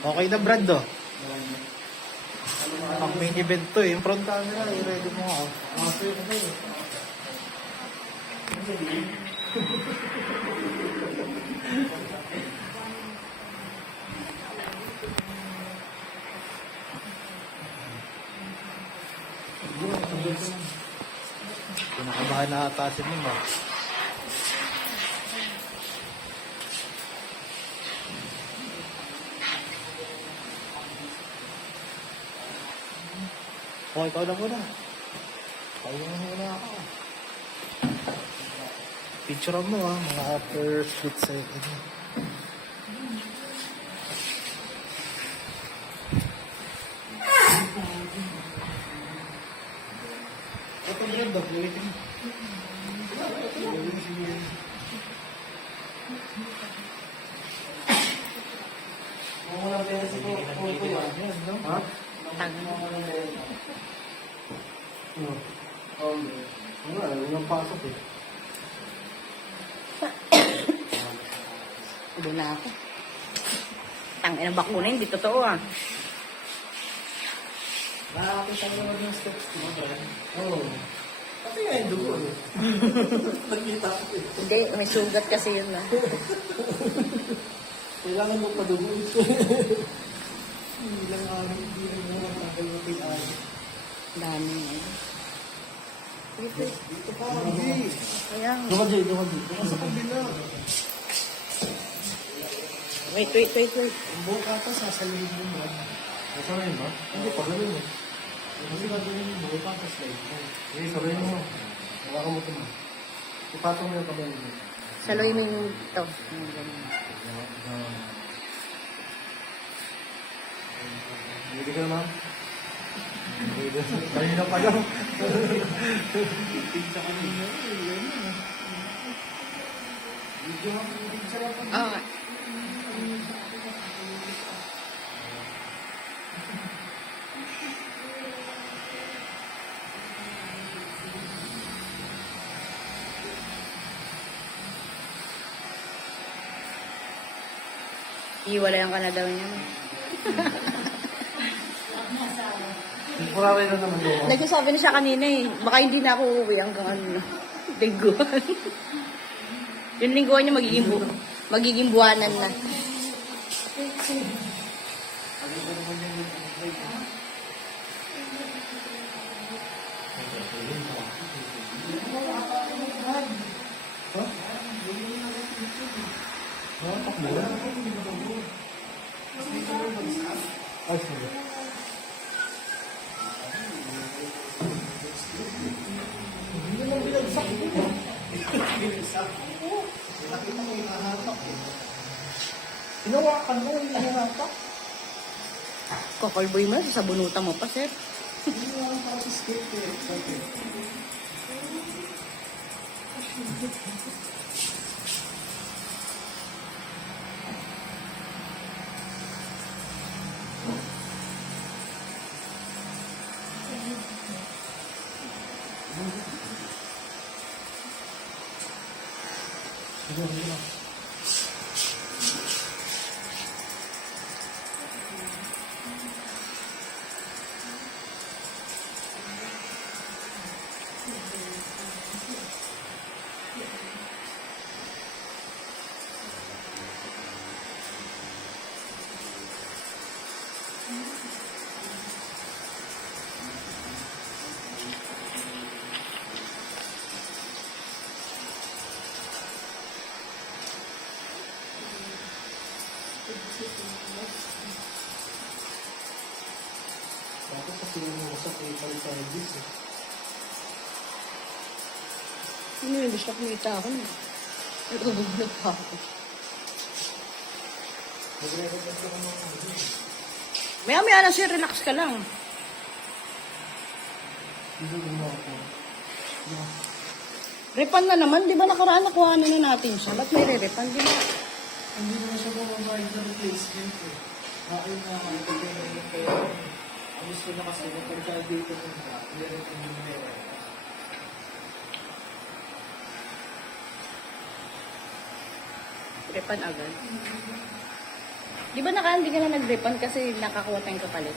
Okay na, Brad, oh. Pang main event to, eh. Yung front camera, i-ready mo ako. Pinakabahan na ata si Mima. O, ikaw na muna. Kaya na muna ako. Picture mo, ha, mga after split second. Ito na rin, dog. Lilitin mo. Walang pera si Kuya. Yan, no? Ha? Walang pasok eh. Ulo na ako. Tangin ang bakuna, hindi totoo ah. Nakakita ko naman yung steps mo, Brian. Oo. Kasi nga yung dugo eh. Nagkita ko eh. Hindi, may sugat kasi yun na. Kailangan mo pa dugo ito. Hindi lang hindi lang mo matanggal mo pinag. Dami nga. Dito pa, hindi. Kaya nga. Doon ka, Jay. Doon sa kabila. Wait. Ang buong kata, sasaluhin mo mo. Sasaluhin mo? Hindi, pagawin mo. Hindi gagawin mo, buong kata slide mo. Hindi, sabihin mo. Wala ka mo ito mo. Ipatong mo yung kamay mo. Saloy mo yung ito. Hindi ka naman. Kanina pa lang. Tignan ka nila. Video nga. Ah. Iwalayan ka na daw niya. Purawe na naman doon. Nagsasabi na siya kanina eh. Baka hindi na ako uuwi hanggang ano. Lingguhan. Yung lingguhan niya magiging buwanan na. Hinawakan mo, hinawakan. Kakalboy mo, sasabunutan mo pa, sir. Hinawakan para sa skate eh. Bakit kasi yung sa PayPal service eh? Ano yun? Gusto kumita ako. Nagugulog pa ako. Nagre-report ka naman ako. Maya-maya na, sir. Relax ka lang. Hindi mo ako. Refund na naman. Di ba nakaraan nakuha na natin siya? Ba't may re-refund? Di ba? Hindi naman siya bumabayad na replacement eh. Ayun na, nagpapayad na kayo. Ang gusto na kasi, kapag dito ko na, meron kong numero. Refund agad. Di ba hindi ka na nag-refund kasi nakakuha tayong kapalit?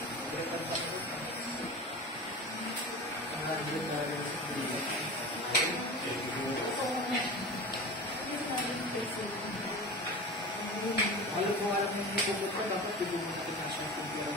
Ayaw ko alam ng puput ka, dapat bigyan mo natin ang siya kung kaya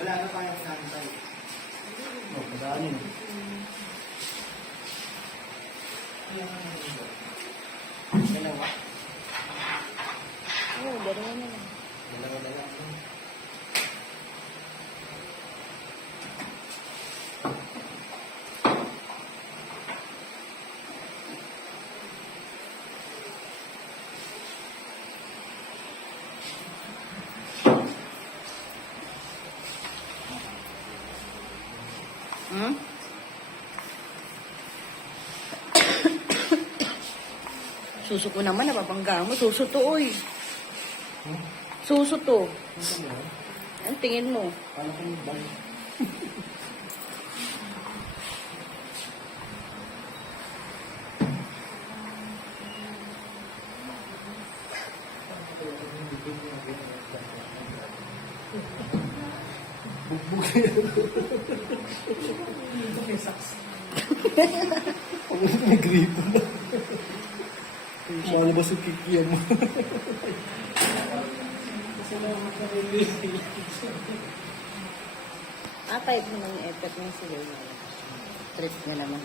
wala na kaya pinantay. Madaanin. Dalawa. Oo, dalawa na lang. Dalawa na lang. Hmm? Suso ko naman, napapangga mo. Suso to, oy. Suso to. Ang tingin mo. Paano kung bang? Bugbog yan. Ito may saks. May gripo na. Malabas yung kikiyan mo. Salamat na release. Type mo ng effect ng sila. Trip na naman.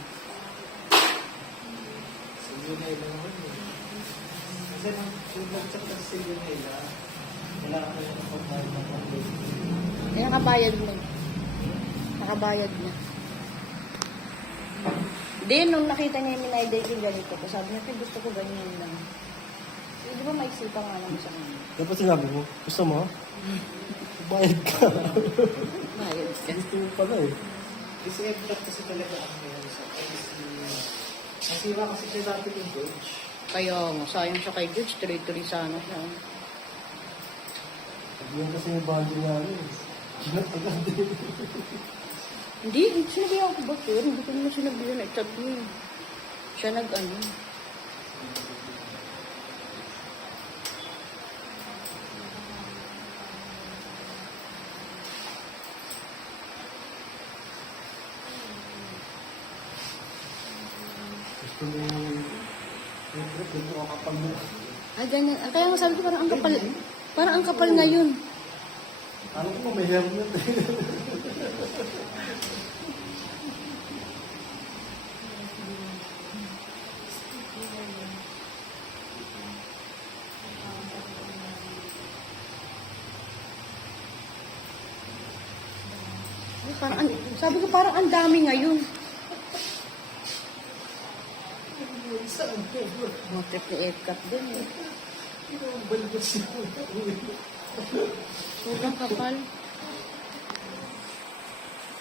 Silyo na ilan naman eh. Kasi yung nag-check ng silyo na ilan, wala ka yung pagbayad ng pagbayad. Nakabayad mo. Nakabayad na. Then, nung nakita niya yung minayday ko ganito ko, sabi niya, "Tay, gusto ko ganyan lang." Di ba maisipan nga lang sa kanya? Dapat sinabi mo, gusto mo? Bayad ka. Bayad ka. Gusto mo pala eh. Kasi effect kasi talaga ang meron sa nasira kasi siya dati yung George. Kaya nga, sayang siya kay George. Tuloy-tuloy sana siya. Sabihan kasi yung bandi niya ano eh. Ginatagal din. Hindi, sinabihan ko ba, sir? Hindi ko naman sinabihan. Sabi niya, siya nag-ano. Gusto mo siyempre kung makakapag mo. Ay, ganyan. Kaya nga sabi ko, parang ang kapal. Parang ang kapal ngayon. Alam ko may helmet eh. Ay, parang, sabi ko, parang ang dami ngayon. Saan ko? Mga trip ni Edcap din eh. Balikat siya. Sobrang kapal.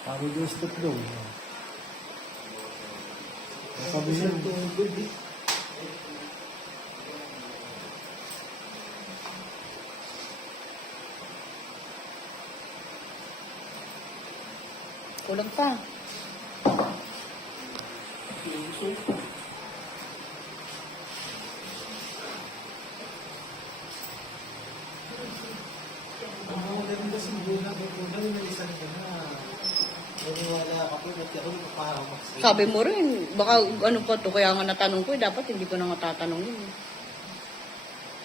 Parang yung step daw. Sabi niya, Kulang pa. ang maganda sa muna, may isang ka na. Naniwala ka po, ba't ako nakapahamak sa'yo? Sabi mo rin, baka ano pa to, kaya nga natanong ko, dapat hindi ko na nga tatanungin.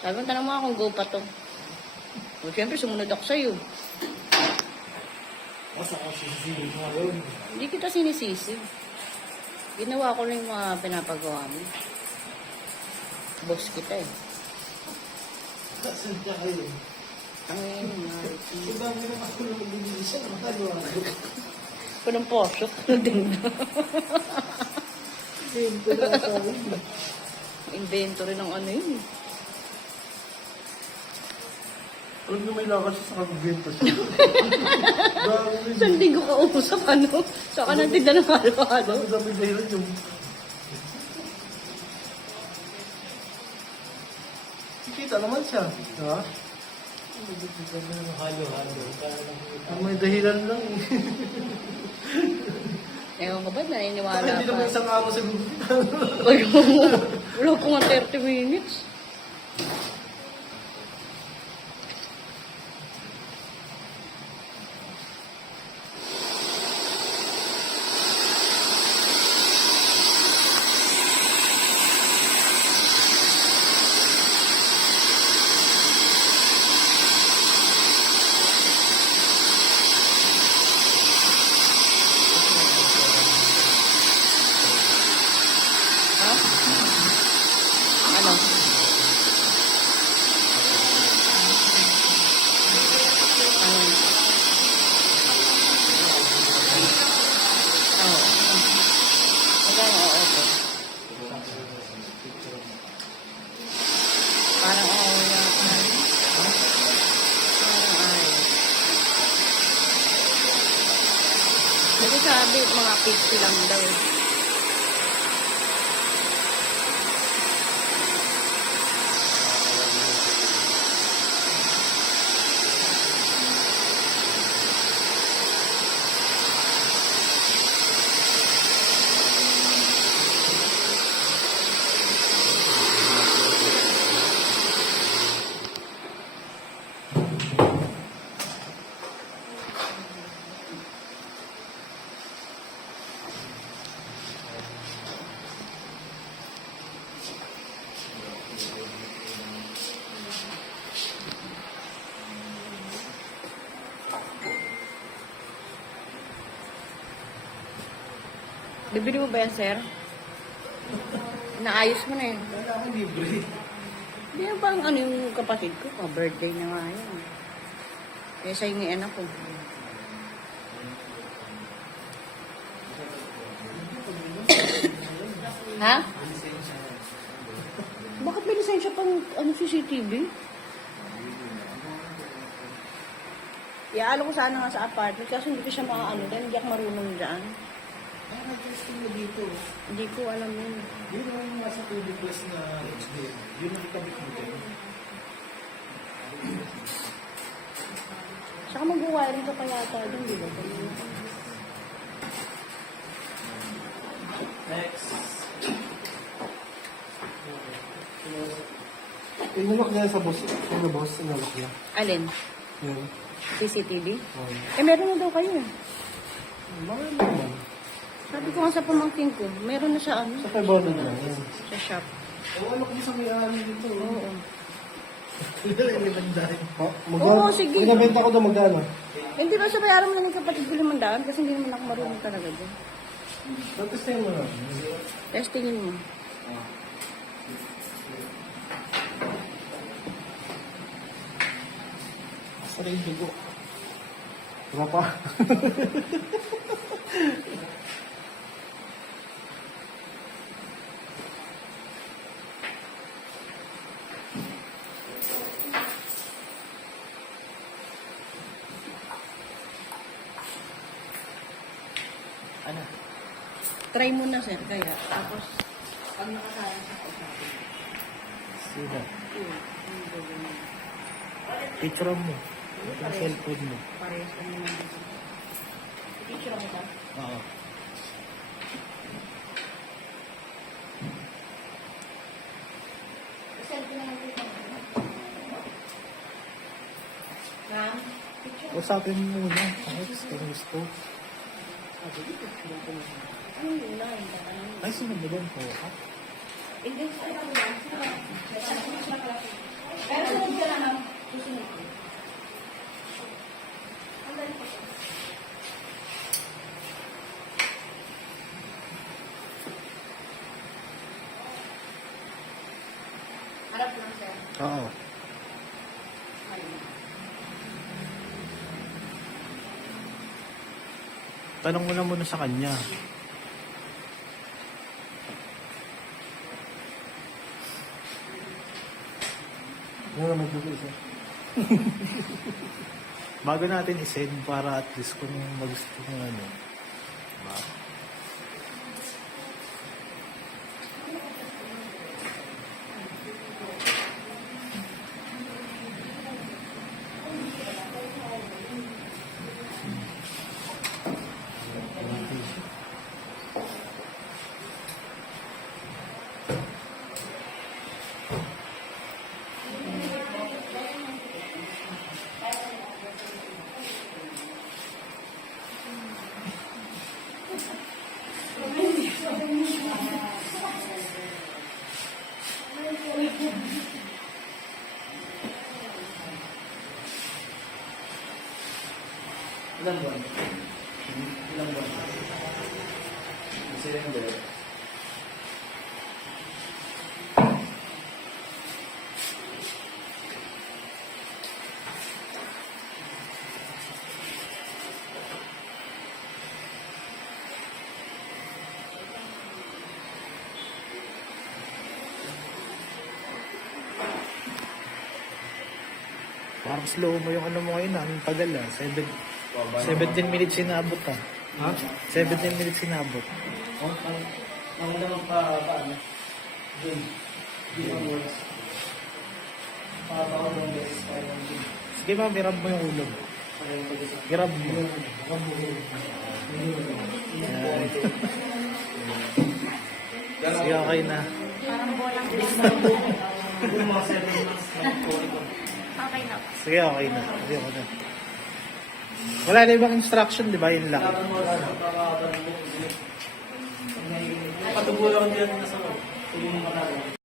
Sabi mo, tanong mo nga kung go pa to. O, siyempre, sumunod ako sa'yo. Basta ako sisisihin mo yun. Hindi kita sinisisi. Ginawa ko lang yung mga pinapagawa mo. Boss kita eh. Saan ka kayo? Ay, Ang dami na ako na magbibili siya. Nakagawa ko. Punong posok. Din Simple lang sa akin. inventory ng ano yun. Alam nyo may lakad siya sa kagbenta siya. Dami Saan di ko kausap ano? So ka natinda ng halo-halo. dami dahilan yung... Kita naman siya. Ha? Halo-halo. May dahilan lang eh. Ewan ko ba, naniniwala Hindi naman pa. isang araw sa gusto. Wala ko nga 30 minutes. Ha? Ano? Ano? Oo. Magkano oo po? Parang oo yan. Parang ay. Kasi sabi, mga 50 lang daw. Bibili mo ba yan, sir? Naayos mo na yun. Wala akong libre. Hindi na bang ano yung kapatid ko? Birthday na nga yun. Kaya sa hingian ako. Ha? Bakit may lisensya pang ano, CCTV? Iaalo ko sana nga sa apartment kasi hindi ko siya makaano dahil hindi ako marunong dyan. Ay, nag-testing mo dito. Hindi ko alam yun. Yun naman yung nasa 2D plus na HDM. Yun ang ikabit mo din. Saka mag-wiring ka pa yata dun, di ba? Next. Inalok niya sa boss. Ano boss? Inalok niya. Alin? Yan. CCTV? Eh, meron na daw kayo eh. Bakit naman? Sabi ko nga sa pamangkin ko, meron na sa ano, Sa 500 lang. Yan. sa shop. Inalok niya sa may-ari dito. Oo. Oo, sige. Pag nabenta ko daw magkano? Hindi ba sa bayaran mo na ng kapatid ko 500 kasi hindi naman ako marunong talaga dyan. Testing mo na. Testingin mo. Sa radio ko. Wala pa. Ano? Try mo na, sir, kaya. Tapos, pag nakasayang sa pagkakas. Sino? Yung gawin mo. Picture mo. Yung cellphone mo. Parehas ko naman dito. Picture mo ba? Oo. Selfie na lang dito. Ma'am, picture. Usapin mo muna. Kahit kung gusto. Sabi dito, picture ko na. Ano yun na? Ay, sino ba doon po? Hindi, ay, ako lang. Pero sunod ka na lang. Susunod ko. Ang dali ko siya. Harap lang, sir. Oo. Tanong mo na muna sa kanya. Ano naman dito isa? Bago natin isend para at least kung magusto mo ano. Diba? Ilang buwan? Ilang buwan? Cylinder. Parang slow mo yung ano mo ngayon ah. Ang tagal ah. 17 minutes sinabot ah. Ha? 17 minutes sinabot. Oh, ang naman paano? Dun. Ilang words. Paano ng beses tayo ng dun. Sige ma'am, i-rub mo yung ulo. Parang pag-isa. I-rub mo. Yan. Sige, okay na. Parang bolang Yung mga 7 months na Okay na. Sige, okay na. Sige, okay na. Wala na ibang instruction, di ba? Yun lang. Patubo lang din sa tulong mo matalo.